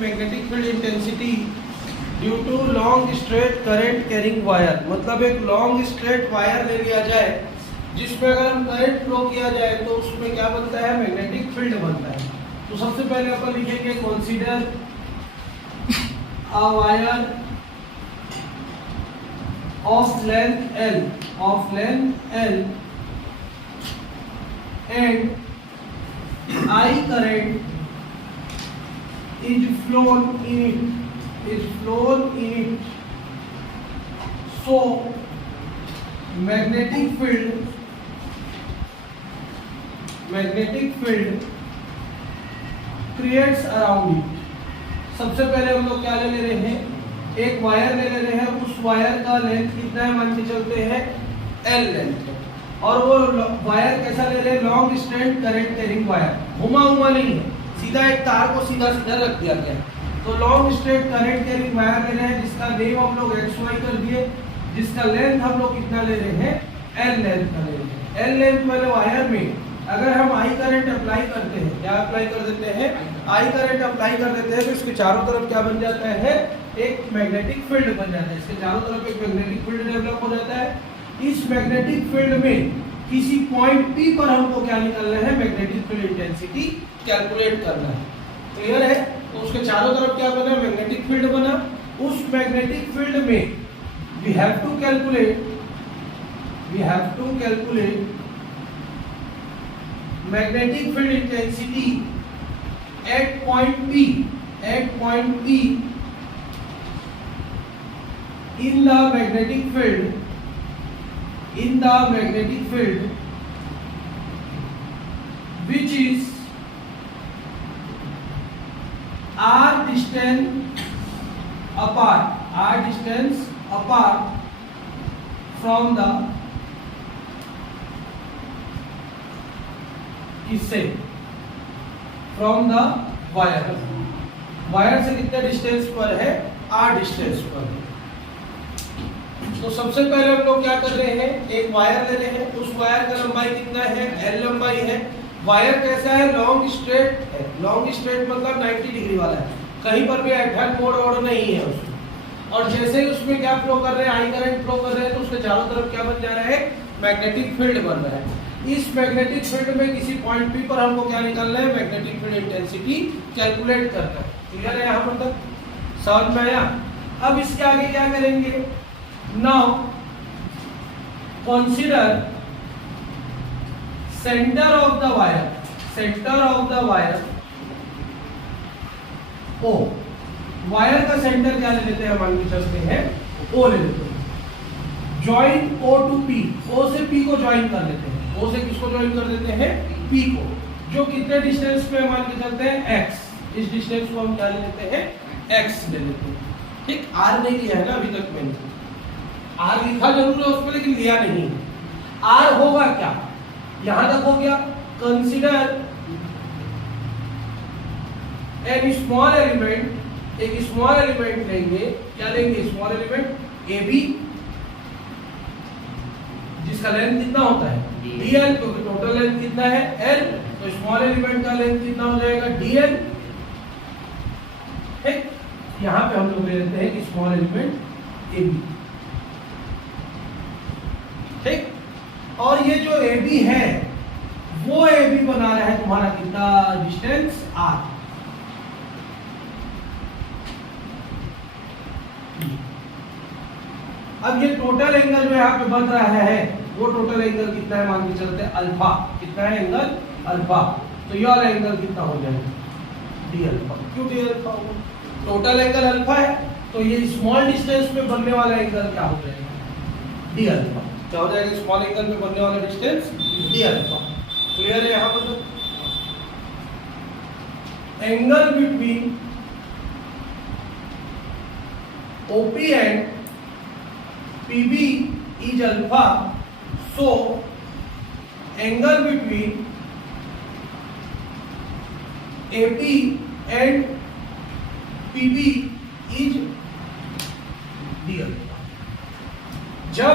Magnetic field intensity due to long straight current carrying wire. मतलब एक long straight wire ले लिया जाए जिसमें अगर हम करंट फ्लो किया जाए तो उसमें क्या बनता है, मैग्नेटिक फील्ड बनता है। तो सबसे पहले अपन लिखेंगे consider a wire of length L and I current is flown in it, so magnetic field creates around it। सबसे पहले हम लोग क्या ले रहे हैं, एक वायर ले रहे हैं, उस वायर का लेंथ कितना है मान के चलते हैं L लेंथ, और वो वायर कैसा ले रहे हैं, long strand current carrying wire, घुमा नहीं है, सीधा एक तार को सीधा रख दिया गया। तो long strand current carrying wire ले रहे हैं जिसका नेम हम लोग XY कर दिए, जिसका लेंथ हम लोग कितना ले रहे हैं, L लेंथ का ले रहे हैं। L लेंथ वाले वायर में अगर हम I करंट अप्लाई करते हैं, क्या अप्लाई कर देते हैं, I करंट अप्लाई कर देते हैं, तो इसके चारों तरफ क्या बन जाता है, एक मैग्नेटिक फील्ड बन जाता है। इसके चारों तरफ एक मैग्नेटिक फील्ड डेवलप हो जाता है। इस मैग्नेटिक फील्ड में किसी पॉइंट P पर हमको क्या निकालना है, मैग्नेटिक फील्ड इंटेंसिटी कैलकुलेट करना है। क्लियर है? तो उसके चारों तरफ क्या बना, मैग्नेटिक फील्ड बना। उस मैग्नेटिक फील्ड में we have to calculate magnetic field intensity at point P in the magnetic field which is r distance apart from the किससे, फ्रॉम द वायर से कितने डिस्टेंस पर है, r डिस्टेंस पर है। तो सबसे पहले हम लोग क्या कर रहे हैं, एक वायर ले रहे हैं, उस वायर का लंबाई कितना है, L लंबाई है। वायर कैसा है, लॉन्ग स्ट्रेट है। लॉन्ग स्ट्रेट मतलब 90 डिग्री वाला है, कहीं पर भी एडहॉक मोड़ नहीं है उसमें। और जैसे ही उसमें क्या फ्लो कर रहे हैं, आई करंट फ्लो कर रहे हैं, तो उसके चारों तरफ क्या बन जा रहा है, मैग्नेटिक फील्ड बन रहा है। इस मैग्नेटिक फील्ड में किसी पॉइंट P पर हमको क्या निकालना है, मैग्नेटिक फील्ड इंटेंसिटी कैलकुलेट करना है। क्लियर है यहाँ पर तक, समझ में आया? अब इसके आगे क्या करेंगे, now consider centre of the wire O। Wire का सेंटर क्या ले लेते हैं, मान के चलते हैं O ले लेते हैं। Join O to P, O से P को ज्वाइन कर लेते हैं। O से किसको ज्वाइन कर देते हैं, P को, जो कितने डिस्टेंस पे मान के चलते हैं, X। इस डिस्टेंस को हम क्या ले लेते हैं, X ले लेते हैं। ठीक, R नहीं लिया है ना अभी तक मैंने, R लिखा जरूर है उस पर लेकिन लिया नहीं। R होगा क्या, यहां तक हो गया। कंसीडर एक स्मॉल एलिमेंट लेंगे, क्या लेंगे, स्मॉल एलिमेंट AB, जिसका लेंथ कितना होता है, dl, क्योंकि टोटल लेंथ कितना है, L, तो स्मॉल एलिमेंट का लेंथ कितना हो जाएगा, dl। ठीक, यहां पे हम लोग ले लेते हैं स्मॉल एलिमेंट AB। ठीक, और ये जो AB है वो AB बना रहा है तुम्हारा कितना डिस्टेंस, R। अब ये टोटल एंगल जो यहाँ पे बन रहा है, वो टोटल एंगल कितना है, मान के चलते हैं अल्फा। कितना है एंगल, अल्फा। तो ये वाला एंगल कितना हो जाएगा, डी अल्फा। क्यों डी अल्फा होगा, टोटल एंगल अल्फा है, तो ये स्मॉल डिस्टेंस पे बनने वाला एंगल क्या हो जाएगा, डी अल्फा। क्या हो जाएगा, स्मॉल एंगल पे बनने वाला डिस्टेंस डी अल्फा। क्लियर है यहाँ पर? Angle between OP and PB is alpha, so angle between AP and PB is D alpha। जब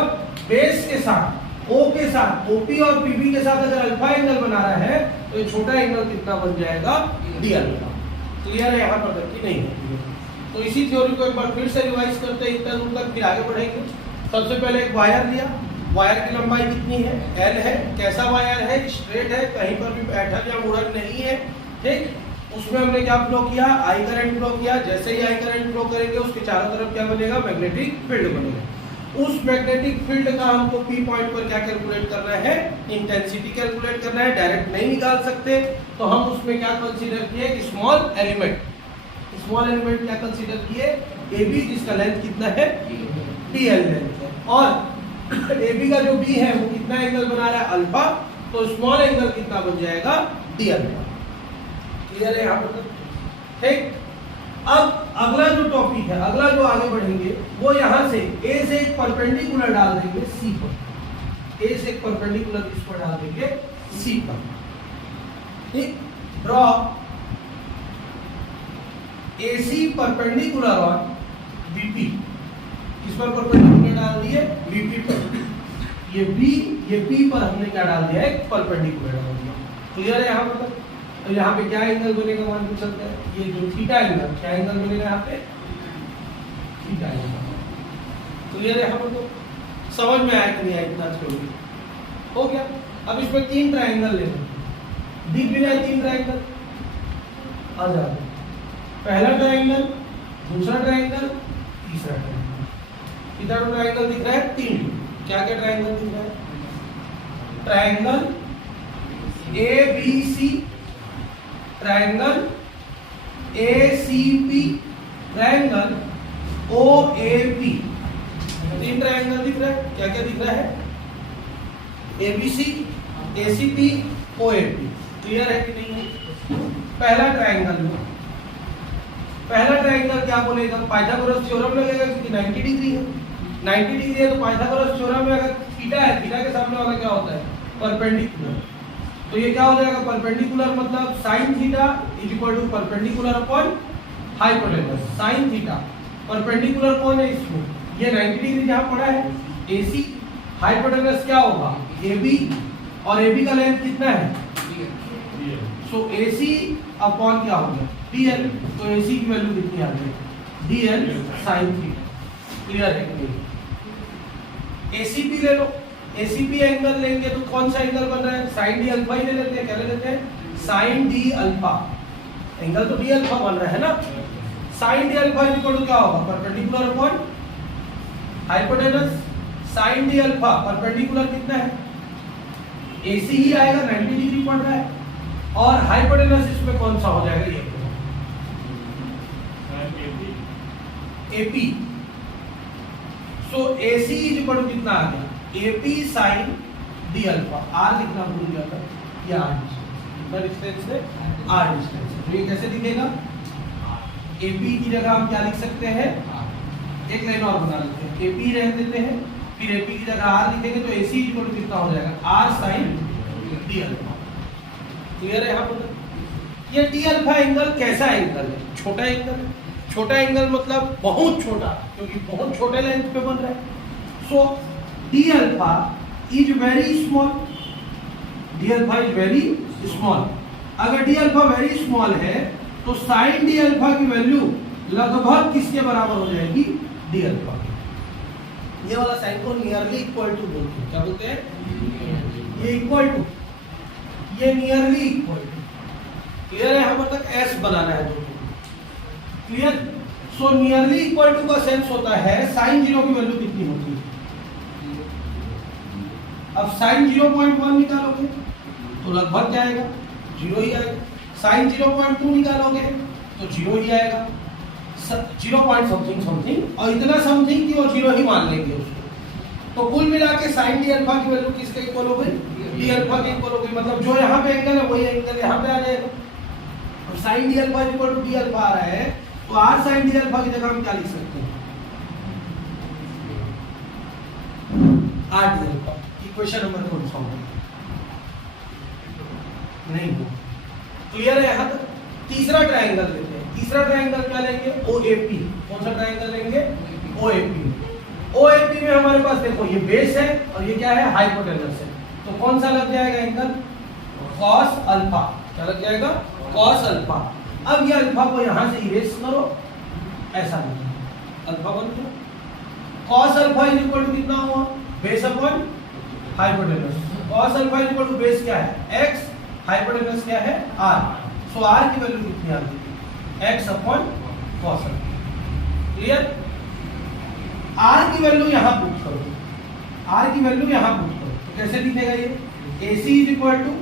बेस के साथ O के साथ OP और PB के साथ अगर अल्फा एंगल बना रहा है तो ये छोटा एंगल कितना बन जाएगा, D अल्फा। क्लियर है यहाँ पर तक कि नहीं है? तो इसी थ्योरी को एक बार फिर से रिवाइज करते हैं इतना दूर तक, फिर आगे बढ़ेंगे। सबसे पहले एक वायर लिया, वायर की लंबाई कितनी है? L है। कैसा वायर है? स्ट्रेट है, कहीं पर भी पैटर्न या मुड़न नहीं है, ठीक। उसमें हमने क्या फ्लो किया? आई करंट फ्लो किया। जैसे ही आई करंट फ्लो करेंगे उसके चारों तरफ क्या बनेगा? मैग्नेटिक फील्ड बनेगा। उस मैग्नेटिक फील्ड का हमको पी पॉइंट पर क्या कैलकुलेट करना है? इंटेंसिटी कैलकुलेट करना है। डायरेक्ट नहीं निकाल सकते, तो हम उसमें क्या कंसीडर किए? Small element. स्मॉल एलिमेंट क्या कंसीडर किए? AB, जिसका लेंथ कितना है? DL लेंथ है। और AB का जो B है वो कितना एंगल बना रहा है? अल्फा। तो स्मॉल एंगल कितना बन जाएगा? D alpha. क्लियर है यहाँ पर? ठीक। अब अगला जो टॉपिक है, अगला जो आगे बढ़ेंगे, वो यहां से A से एक परपेंडिकुलर डाल देंगे C पर। A से एक परपेंडिकुलर इस पर डाल देंगे C पर। ठीक। Draw AC perpendicular on BP। किस पर परपेंडिकुलर डाल दिए? BP पर। ये B, ये P पर हमने क्या डाल दिया? एक परपेंडिकुलर डाल दिया। क्लियर है यहाँ पर? तो यहाँ पे क्या एंगल बनेगा मान के चलते हैं? ये जो थीटा एंगल, क्या एंगल बनेगा यहाँ पे? Theta angle. क्लियर है यहाँ पर? तो समझ में आया कि नहीं आया? इतना थ्योरी हो गया। अब इसमें 3 ट्रायंगल ले लो, दिख भी रहा है 3 ट्रायंगल। आ जाओ, पहला ट्रायंगल, दूसरा ट्रायंगल, तीसरा ट्रायंगल। कितना ट्रायंगल दिख रहा है? 3। क्या क्या ट्रायंगल दिख रहा है? Triangle ABC, triangle ACP, triangle OAP। 3 triangle दिख रहा है। क्या क्या दिख रहा है? ABC, ACP, OAP। क्लियर है कि नहीं है? पहला ट्रायंगल में, पहला ट्रायंगल क्या बोलेगा? पाइथागोरस थ्योरम लगेगा क्योंकि 90 डिग्री है। 90 डिग्री है तो पाइथागोरस थ्योरम में अगर थीटा है, थीटा के सामने वाला क्या होता है? परपेंडिकुलर। तो ये क्या हो जाएगा? परपेंडिकुलर मतलब sine theta is equal to perpendicular upon hypotenuse. Sine theta perpendicular कौन है इसमें? ये 90 डिग्री जहां पड़ा है AC। हाइपोटेनस क्या होगा? AB, और AB का लेंथ कितना है? सो AC अपॉन क्या हो गया? DL। तो AC की वैल्यू कितनी आ गई? DL sine theta. क्लियर है कि नहीं? ACP ले लो। ACP एंगल लेंगे तो कौन सा एंगल बन रहा है? साइन डी अल्फा ही ले लेते हैं। क्या ले लेते हैं? Sine D alpha. एंगल तो डी अल्फा बन रहा है ना। Sine D alpha equal to क्या होगा? Perpendicular upon hypotenuse. Sine D alpha perpendicular कितना है? AC ही आएगा, 90 डिग्री पड़ रहा है। और हाइपोटेनस इसमें कौन सा हो जाएगा? ये AP। So AC is equal to कितना आ गया? AP sin d alpha. R लिखना भूल गया था, ये R डिस्टेंस है, R डिस्टेंस। तो ये कैसे दिखेगा? AP की जगह हम क्या लिख सकते हैं? एक लाइन और बना लेते हैं, AP रह देते हैं, फिर AP की जगह R लिखेंगे तो AC इक्वल टू कितना हो जाएगा? R sin d alpha. Clear है यहाँ पर? ये d अल्फा एंगल कैसा एंगल है? छोटा एंगल है। छोटा एंगल मतलब बहुत छोटा, क्योंकि बहुत छोटे लेंथ पे बन रहा है। सो d alpha is very small. d alpha is very small. अगर d अल्फा वेरी स्मॉल है तो sin d अल्फा की वैल्यू लगभग किसके बराबर हो जाएगी? d alpha. ये वाला साइन को नियरली इक्वल टू बोलते हैं। क्या बोलते हैं? ये इक्वल टू, ये नियरली इक्वल टू। क्लियर है? यहाँ पर तक s बनाना है दोनों। Clear? So nearly equal to का सेंस होता है sin 0 की वैल्यू कितनी होती है? अब sin 0.1 निकालोगे तो लगभग क्या आएगा? 0 ही आएगा। sin 0.2 निकालोगे तो 0 ही आएगा। 0 पॉइंट समथिंग समथिंग, और इतना समथिंग कि वो 0 ही मान लेंगे उसको। तो कुल मिला के sin d अल्फा की वैल्यू किसके इक्वल हो गई? d अल्फा के इक्वल हो गई। मतलब जो यहाँ पे एंगल है वही एंगल यहाँ पे आ जाएगा। और sin d alpha equal to d alpha आ रहा है तो r sin d अल्फा की जगह हम क्या लिख सकते हैं? r d alpha. Equation number कौन सा होगा? नहीं हो। क्लियर है यहाँ तक? तीसरा ट्रायंगल लेते हैं। तीसरा ट्रायंगल क्या लेंगे? OAP। कौन सा ट्रायंगल लेंगे? OAP। OAP में हमारे पास देखो ये बेस है और ये क्या है? हाइपोटेनस है। तो कौन सा लग जाएगा एंगल? cos alpha. क्या लग जाएगा? cos alpha. अब ये अल्फा को यहां से इरेज करो, ऐसा नहीं, अल्फा बन गया। cos alpha is equal to कितना हुआ, base upon hypotenuse. cos alpha is equal to base क्या है x, हाइपोटेनस क्या है r। सो r की वैल्यू कितनी आ गई, x upon cos alpha. Clear? r की वैल्यू यहां पुट करो, r की वैल्यू यहां पुट करो तो कैसे दिखेगा ये, AC is equal to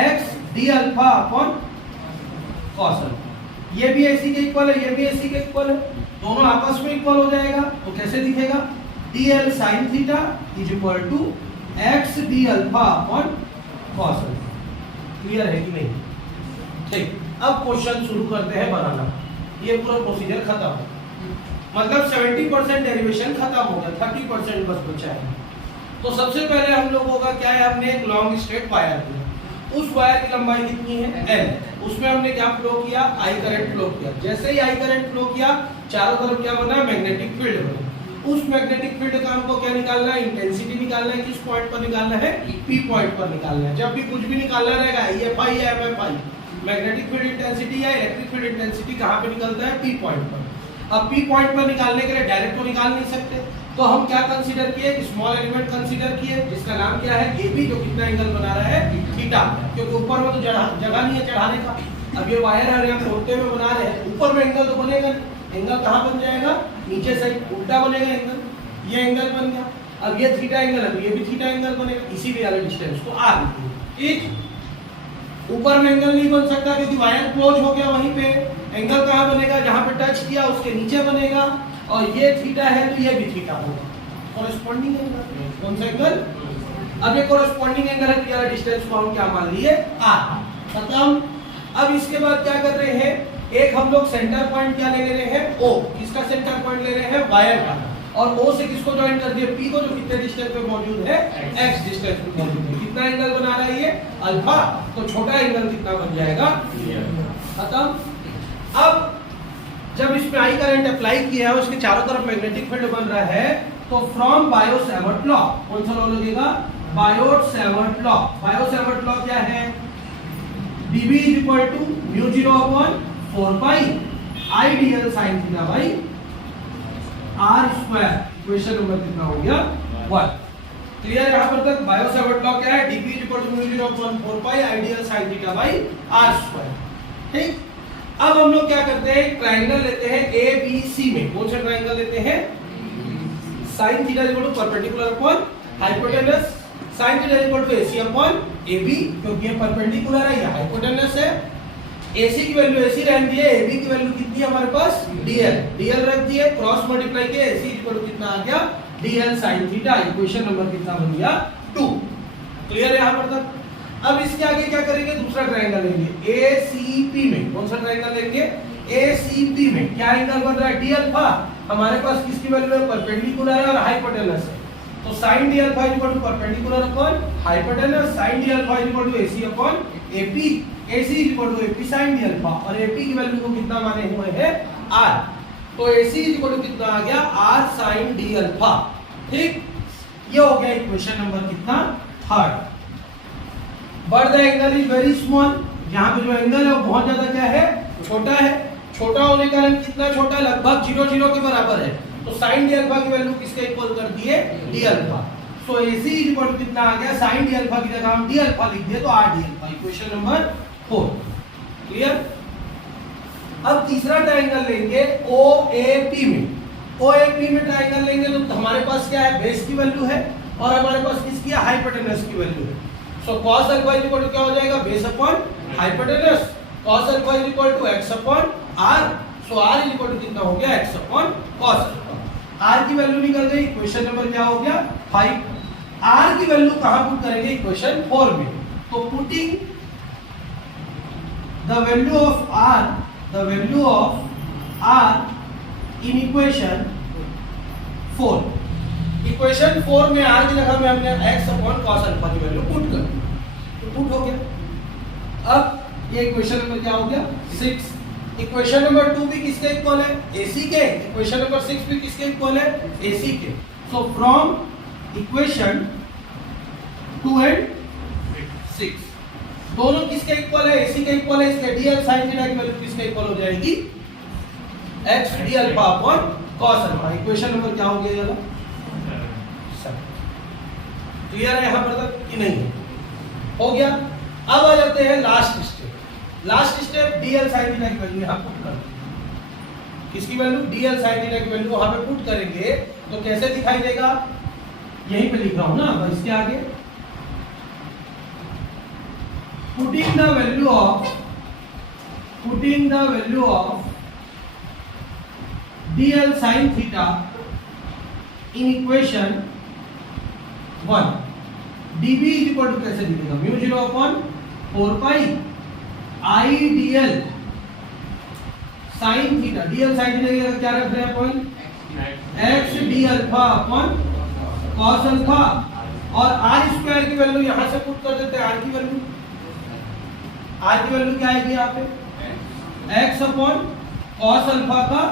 x d alpha upon cos alpha. ये भी AC के इक्वल है, ये भी AC के इक्वल है, दोनों आपस में इक्वल हो जाएगा तो कैसे दिखेगा, dl sin theta is equal to x d alpha upon cos alpha. Clear है कि नहीं? ठीक, अब क्वेश्चन शुरू करते हैं बनाना। ये पूरा प्रोसीजर खत्म है, मतलब 70% डेरिवेशन खत्म हो गया, 30% बस बचा है। तो सबसे पहले हम लोगों का क्या है, हमने एक लॉन्ग स्ट्रेट वायर लिया, उस वायर की लंबाई कितनी है L, उसमें हमने क्या फ्लो किया, आई करंट फ्लो किया। जैसे ही आई करंट फ्लो किया चारों तरफ क्या बना, मैग्नेटिक फील्ड बना। उस मैग्नेटिक फील्ड का हमको क्या निकालना है, इंटेंसिटी निकालना है। किस पॉइंट पर निकालना है, P पॉइंट पर निकालना है। जब भी कुछ भी निकालना रहेगा EFI या MFI, मैग्नेटिक फील्ड इंटेंसिटी या इलेक्ट्रिक फील्ड इंटेंसिटी कहां पे निकलता है, P पॉइंट पर। अब P पॉइंट पर निकालने के लिए डायरेक्ट तो निकाल नहीं सकते, तो हम क्या कंसीडर किए, स्मॉल एलिमेंट कंसीडर किए जिसका नाम क्या है AB, जो कितना एंगल बना रहा है थीटा, क्योंकि ऊपर में तो जगह नहीं है चढ़ाने का। अब ये वायर है हम छोटे में बना रहे हैं, ऊपर में एंगल तो बनेगा, एंगल कहां बन जाएगा, नीचे साइड उल्टा बनेगा एंगल, ये एंगल बन गया। अब ये थीटा एंगल है तो ये भी थीटा एंगल बनेगा, इसीलिए वाले डिस्टेंस को r लिखिए। ठीक, ऊपर में एंगल नहीं बन सकता क्योंकि वायर क्लोज हो गया, वहीं पे एंगल कहां बनेगा, जहां पे टच किया उसके नीचे बनेगा, और ये थीटा है तो ये भी थीटा होगा, कॉरेस्पॉन्डिंग एंगल। कौन सा एंगल, अब ये कॉरेस्पॉन्डिंग एंगल है तो ये डिस्टेंस को हम क्या मान लिए, r। खत्म। अब इसके बाद क्या कर रहे हैं, एक हम लोग सेंटर पॉइंट क्या ले रहे हैं, O। किसका सेंटर पॉइंट ले रहे हैं, वायर का, और O से किसको ज्वाइन कर दिया, P को, जो कितने डिस्टेंस पे मौजूद है, x डिस्टेंस पे मौजूद है। कितना एंगल बना रहा है ये, अल्फा, तो छोटा एंगल कितना बन जाएगा, खत्म। अब जब इसमें आई करंट अप्लाई किया है, उसके चारों तरफ मैग्नेटिक फील्ड बन रहा है, तो फ्रॉम बायो-सैवर्ट लॉ, कौन सा लॉ लगेगा, बायो-सैवर्ट लॉ। बायो-सैवर्ट लॉ क्या है, dB is equal to mu 0 upon 4 pi I dl sin theta by r square। Equation number कितना हो गया, 1। क्लियर? यहाँ पर तक बायो-सैवर्ट लॉ क्या है, dB is equal to mu 0 upon 4 pi I dl sin theta by r square। ठीक, अब हम लोग क्या करते हैं, ट्रायंगल लेते हैं ABC में। कौन सा ट्रायंगल लेते हैं, sin theta is equal to perpendicular upon hypotenuse, sin theta is equal to AC upon AB, क्योंकि ये परपेंडिकुलर है, ये हाइपोटेनस है। AC की वैल्यू AC रहती है, AB की वैल्यू कितनी है हमारे पास, DL रख दिए, क्रॉस मल्टीप्लाई किए, AC इक्वल टू कितना आ गया, DL sin theta. Equation number कितना बन गया, 2। क्लियर है यहाँ पर तक? अब इसके आगे क्या करेंगे, दूसरा ट्रायंगल लेंगे ACP में। कौन सा ट्रायंगल लेंगे, ACP में। क्या एंगल बन रहा है, D अल्फा। हमारे पास किसकी वैल्यू है, परपेंडिकुलर है और हाइपोटेनस है, तो sin d alpha equal to perpendicular upon hypotenuse, sin d alpha equal to AC upon AP, AC equal to AP sin d alpha, और AP की वैल्यू को कितना माने हुए हैं, R, तो AC इक्वल टू कितना आ गया, R sin d अल्फा। ठीक, ये हो गया इक्वेशन नंबर कितना, 3। But the angle is very small, यहाँ पे जो एंगल है वो बहुत ज्यादा क्या है, छोटा है। छोटा होने के कारण कितना छोटा, लगभग 0 के बराबर है, तो sin d अल्फा की वैल्यू किसके इक्वल कर दिए, d alpha. So AC equal to कितना आ गया, sin d अल्फा की जगह हम d अल्फा लिख दिए तो r d alpha. Equation number 4। Clear? अब तीसरा ट्रायंगल लेंगे OAP में। OAP में ट्रायंगल लेंगे तो हमारे पास क्या है, बेस की वैल्यू है, और हमारे पास किसकी है, हाइपोटेनस की वैल्यू है। So cos alpha equal to क्या हो जाएगा, base upon hypotenuse, cos alpha equal to x upon r। So r equal to कितना हो गया, x upon cos alpha. r की वैल्यू निकल गई, इक्वेशन नंबर क्या हो गया, 5। r की वैल्यू कहां पुट करेंगे, इक्वेशन 4 में। तो putting the value of r in equation 4। Equation 4 में r की जगह में हमने x अपॉन cos अल्फा की वैल्यू पुट कर दी, तो पुट हो गया। अब ये इक्वेशन नंबर क्या हो गया, 6। इक्वेशन नंबर 2 भी किसके इक्वल है, AC के। इक्वेशन नंबर 6 भी किसके इक्वल है, AC के। सो फ्रॉम इक्वेशन 2 एंड 6 दोनों किसके इक्वल है? एसी के इक्वल है, इसलिए डी एल साइन थीटा की वैल्यू किसके इक्वल हो जाएगी? X D alpha upon cos alpha. Equation number क्या हो गया ये वाला? क्लियर है यहां पर तक कि नहीं? हो गया। अब आ जाते हैं last step. Last step D L sine theta की वैल्यू यहां पुट कर, किसकी value? D L sine theta की वैल्यू वहां पे पुट करेंगे तो कैसे दिखाई देगा? यहीं पे लिख रहा हूं ना, अब इसके आगे putting the value of D L sine theta in equation 1, dB is equal to कैसे लिखेगा? Mu 0 upon 4 pi I D L sine theta. D L sine theta क्या रख रहे हैं अपन? X D alpha upon cos alpha, और R square की value यहां से पुट कर देते हैं। आर की वैल्यू क्या आएगी यहाँ पे? एक्स अपॉन कॉस अल्फा का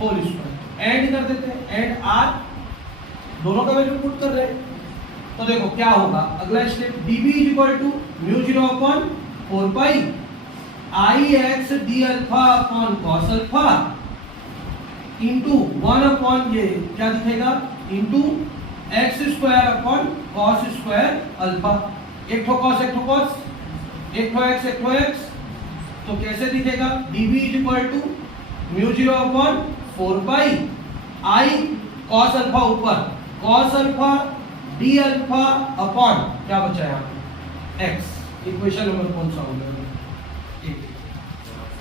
होल स्क्वायर। एड कर देते हैं, एड आर, दोनों का वैल्यू पुट कर रहे हैं। तो देखो क्या होगा अगला step, dB is equal to mu 0 upon 4 pi I X D alpha upon cos alpha into 1 upon ये क्या दिखेगा? Into X square upon cos square alpha. एक ठो कॉस एक ठो कॉस, एक ठो एक्स एक ठो एक्स, तो कैसे दिखेगा? dB is equal to mu 0 upon 4 pi I cos alpha ऊपर cos alpha D alpha upon क्या बचा है यहाँ पे? एक्स। इक्वेशन नंबर कौन सा होगा?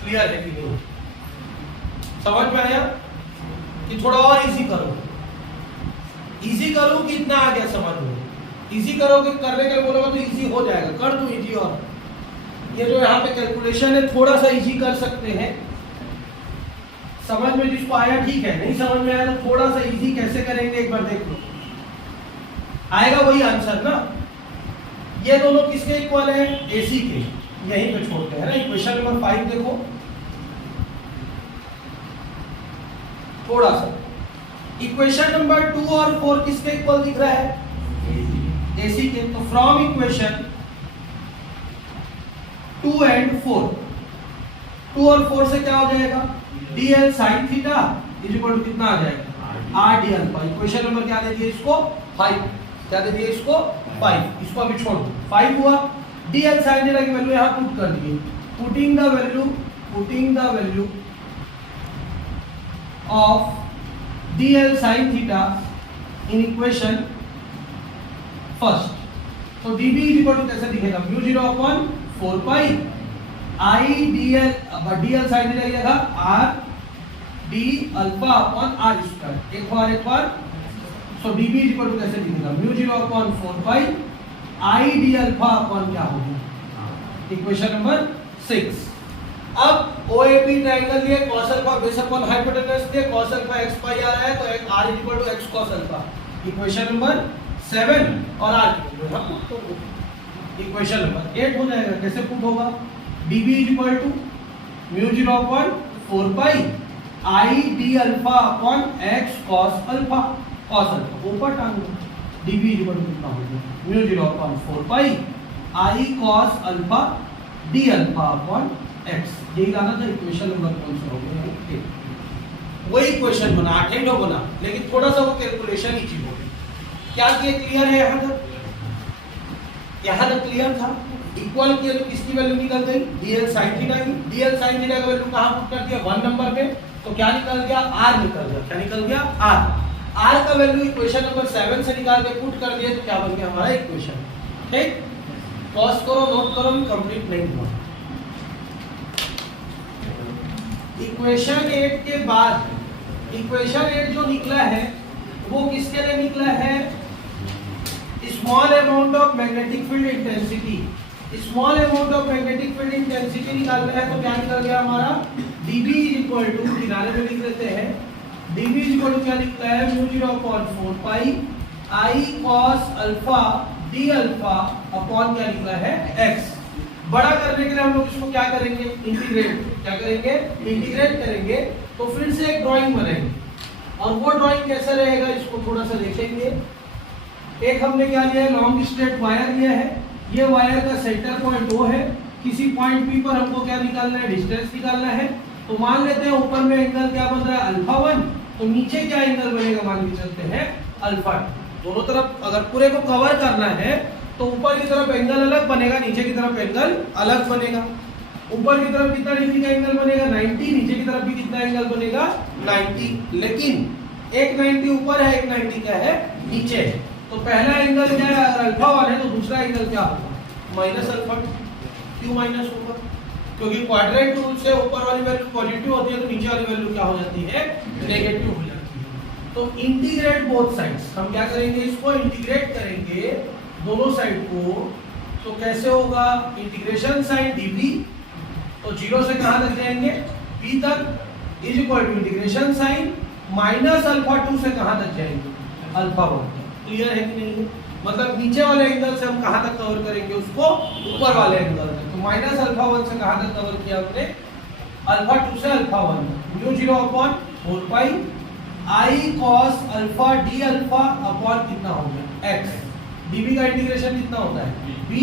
क्लियर है कि नहीं? समझ में आया कि थोड़ा और इजी करो? इजी करो कि इतना आ गया समझ में? इजी करोगे, करने के लिए बोलोगे तो इजी हो जाएगा, कर दूं इजी। और ये जो यहाँ पे कैलकुलेशन है थोड़ा सा इजी कर सकते हैं। समझ में जिसको आया ठीक है, नहीं समझ में आया तो थोड़ा सा इजी कैसे करेंगे एक बार देख लो, आएगा वही आंसर ना। ये दोनों किसके इक्वल है? एसी के। यहीं पे छोड़ते हैं ना। इक्वेशन नंबर 5 देखो थोड़ा सा। इक्वेशन नंबर 2 और 4 किसके इक्वल दिख रहा है? एसी के। तो फ्रॉम इक्वेशन 2 एंड 4, 2 और 4 से क्या हो जाएगा? D L sine theta is equal to कितना आ जाएगा? R D alpha. Equation number क्या दे दिए इसको? 5। क्या दे दिए इसको? 5। इसको अभी छोड़ दो, 5 हुआ। डी एल साइन थीटा की वैल्यू यहां पुट कर दिए। Putting the value of D L sine theta in equation first. तो dB इज इक्वल टू कैसे दिखेगा? Mu 0 upon 4 pi I D L sine theta की जगह R D alpha upon R square. एक बार so dB is equal to कैसे दिखेगा? Mu 0 upon 4 pi I D alpha upon क्या होगा? Equation number 6। अब OAB ट्रायंगल दिए, cos alpha base upon hypotenuse दिए, cos अल्फा x पाई आ रहा है तो एक r is equal to x cos alpha. Equation number 7 और r इक्वेशन नंबर 8 हो जाएगा। कैसे पुट होगा? dB is equal to mu 0 upon 4 pi I D alpha upon x cos alpha. cos alpha ऊपर टांग दो, dB इज इक्वल टू कितना होगा? Mu 0 upon 4 pi I cos alpha D alpha upon x। यही लाना था। Equation number कौन सा हो गया? वही इक्वेशन बना, 8 बना, लेकिन थोड़ा सा वो कैलकुलेशन ही चीज हो गई। क्या ये क्लियर है? यहाँ तक क्लियर था। इक्वल किया तो किसकी वैल्यू निकल गई? डीएल साइन थीटा की। डीएल साइन थीटा का वैल्यू कहां पुट कर दिया? 1 नंबर पे। तो क्या निकल गया? आर निकल गया। क्या निकल गया? आर। आर का वैल्यू इक्वेशन नंबर 7 से निकाल के पुट कर दिए तो क्या बन गया हमारा इक्वेशन? ठीक, पॉज करो, नोट करो, कंप्लीट नहीं हुआ। इक्वेशन 8 के बाद इक्वेशन 8 जो निकला है वो किसके लिए निकला है? Small amount of magnetic field intensity. Small amount of magnetic field intensity निकालना है तो क्या निकल गया हमारा? dB इज इक्वल टू, किनारे में लिख लेते हैं, dB इज इक्वल टू क्या निकला है? Mu 0 upon 4 pi I cos alpha D alpha upon क्या निकला है? x। बड़ा करने के लिए हम लोग इसको क्या करेंगे? इंटीग्रेट। क्या करेंगे? इंटीग्रेट करेंगे। तो फिर से एक ड्राइंग बनाएंगे, और वो ड्राइंग कैसा रहेगा इसको थोड़ा सा देखेंगे। एक हमने क्या लिया है? लॉन्ग स्ट्रेट वायर लिया है, ये वायर का सेंटर पॉइंट वो है, किसी पॉइंट पी पर हमको क्या निकालना है, डिस्टेंस निकालना है। तो मान लेते हैं ऊपर में एंगल क्या बन रहा है, अल्फा 1, तो नीचे क्या एंगल बनेगा, मान के चलते हैं अल्फा 2। दोनों तरफ अगर पूरे को कवर करना है तो ऊपर की तरफ एंगल अलग बनेगा, नीचे की तरफ एंगल अलग बनेगा। ऊपर की तरफ कितना डिग्री का एंगल बनेगा, 90, नीचे की तरफ भी कितना एंगल बनेगा, 90। लेकिन एक 90 ऊपर है, एक 90 क्या है, नीचे है। तो पहला एंगल क्या है, अगर अल्फा 1 है तो दूसरा एंगल क्या होगा, माइनस अल्फा। क्यों माइनस होगा, क्योंकि क्वाड्रेंट रूल से ऊपर वाली वैल्यू पॉजिटिव होती है तो नीचे वाली वैल्यू क्या हो जाती है, नेगेटिव हो जाती है। तो इंटीग्रेट बोथ साइड्स, हम क्या करेंगे, इसको इंटीग्रेट करेंगे दोनों साइड को। तो कैसे होगा, इंटीग्रेशन साइन dv, तो 0 से कहां तक जाएंगे, b तक, is equal to integration sine minus alpha 2 से कहां तक जाएंगे, अल्फा 1 तक। क्लियर है कि नहीं, मतलब नीचे वाले एंगल से हम कहां तक कवर करेंगे उसको, ऊपर वाले एंगल तक। तो माइनस अल्फा 1 से कहां तक कवर किया हमने, अल्फा 2 से अल्फा 1 तक। Mu 0 upon 4 pi i cos alpha d alpha upon कितना हो गया, x। dv का इंटीग्रेशन कितना होता है, b,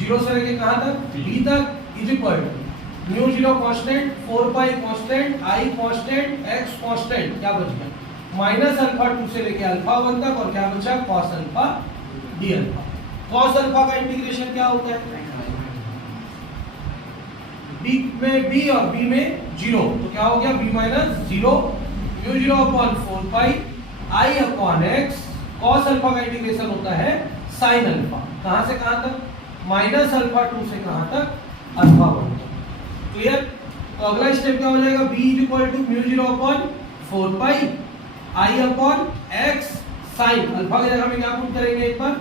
0 से लेके कहां तक, b तक, is equal to mu 0 constant, 4 pi constant, i constant, x constant, क्या बच गया, माइनस अल्फा 2 से लेके अल्फा 1 तक, और क्या बचा, cos alpha d alpha. cos alpha का इंटीग्रेशन क्या होता है, b में b और b में 0, तो क्या हो गया, b minus 0, mu 0 upon 4 pi i upon x। cos alpha का इंटीग्रेशन होता है sin अल्फा, कहां से कहां तक, माइनस अल्फा 2 से कहां तक, अल्फा 1 तक। क्लियर। तो अगला स्टेप क्या हो जाएगा, b is equal to mu 0 upon 4 pi i upon x sin alpha की जगह में क्या पुट करेंगे, एक बार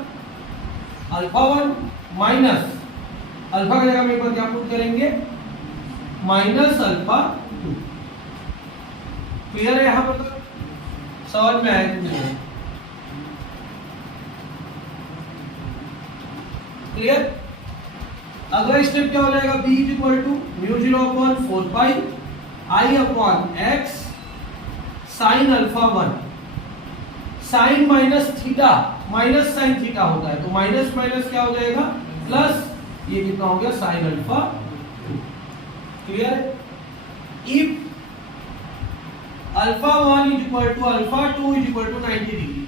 अल्फा 1 माइनस अल्फा की जगह में एक बार क्या पुट करेंगे, माइनस अल्फा 2। क्लियर है, यहां पर समझ में आया कि नहीं, क्लियर। अगला स्टेप क्या हो जाएगा, b is equal to mu 0 upon 4 pi i upon x sine alpha 1। Sine minus theta, minus sine theta होता है, तो माइनस माइनस क्या हो जाएगा, प्लस, ये कितना हो गया, साइन अल्फा 2। क्लियर है। If alpha 1 is equal to alpha 2 is equal to 90 degree,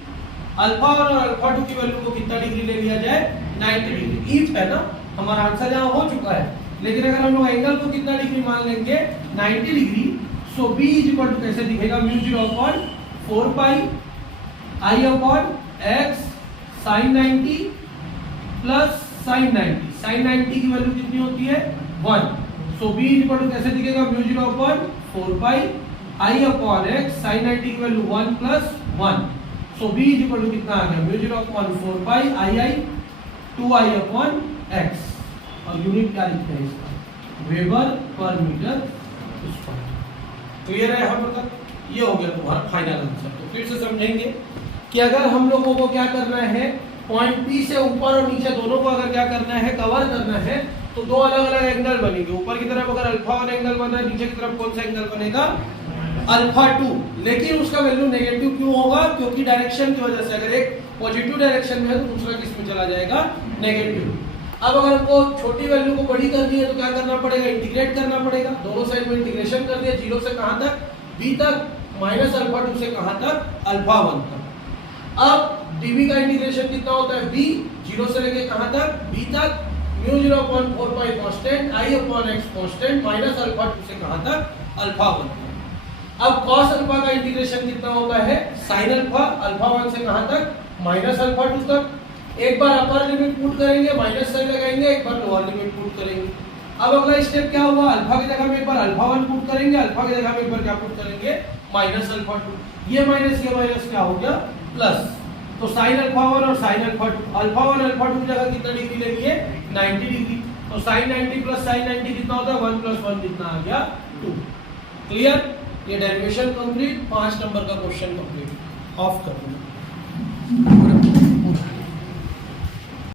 alpha 1 और अल्फा 2 की वैल्यू को कितना डिग्री ले लिया जाए, 90 डिग्री। इफ है ना, हमारा आंसर यहां हो चुका है, लेकिन अगर हम लोग एंगल को कितना डिग्री मान लेंगे, 90 degree. So b is equal to कैसे दिखेगा, mu 0 upon 4 pi i upon x sin 90 plus sin 90। sin 90 की वैल्यू कितनी होती है, 1। So b is equal to कैसे दिखेगा, mu 0 upon 4 pi i upon x sin 90 की value 1 plus 1। So b is equal to कितना आ गया, mu 0 upon 4 pi i 2i upon x। और यूनिट क्या लिखते हैं इसका, वेबर पर मीटर स्क्वायर। क्लियर है यहाँ पर तक, ये हो गया तुम्हारा फाइनल आंसर। तो फिर से समझेंगे कि अगर हम लोगों को क्या करना है, पॉइंट P से ऊपर और नीचे दोनों को अगर क्या करना है, कवर करना है, तो दो अलग अलग एंगल बनेंगे। ऊपर की तरफ अगर अल्फा 1 एंगल बना है, नीचे की तरफ कौन सा एंगल बनेगा, अल्फा 2। लेकिन उसका वैल्यू नेगेटिव क्यों होगा, क्योंकि डायरेक्शन की वजह से, अगर एक पॉजिटिव डायरेक्शन में है तो दूसरा किस में चला जाएगा, नेगेटिव। अब अगर हमको छोटी वैल्यू को बड़ी करनी है तो क्या करना पड़ेगा, इंटीग्रेट करना पड़ेगा। दोनों साइड में इंटीग्रेशन कर दिया, 0 से कहां तक, b तक, माइनस अल्फा 2 से कहां तक, अल्फा 1 तक। अब dv का इंटीग्रेशन कितना होता है, b, 0 से लेके कहां तक, b तक, mu 0 upon 4 pi constant, i upon x constant, minus alpha 2 से कहां तक, अल्फा 1 तक। अब cos अल्फा का इंटीग्रेशन कितना होता है, sin अल्फा, अल्फा 1 से कहां तक, माइनस अल्फा 2 तक। एक बार अपर लिमिट पुट करेंगे, माइनस साइन लगाएंगे, एक बार लोअर लिमिट पुट करेंगे। अब अगला स्टेप क्या हुआ, अल्फा की जगह में एक बार अल्फा 1 पुट करेंगे, अल्फा की जगह में एक बार क्या पुट करेंगे, माइनस अल्फा 2। ये माइनस क्या हो गया, प्लस। तो साइन अल्फा 1 और साइन अल्फा 2, अल्फा 1 अल्फा 2 की जगह कितना डिग्री ले लिए, 90 डिग्री। तो साइन 90 प्लस साइन 90 कितना होता है, 1 प्लस 1 कितना आ गया, 2। क्लियर। ये डेरिवेशन कंप्लीट, 5 नंबर का क्वेश्चन कंप्लीट। ऑफ कर दो।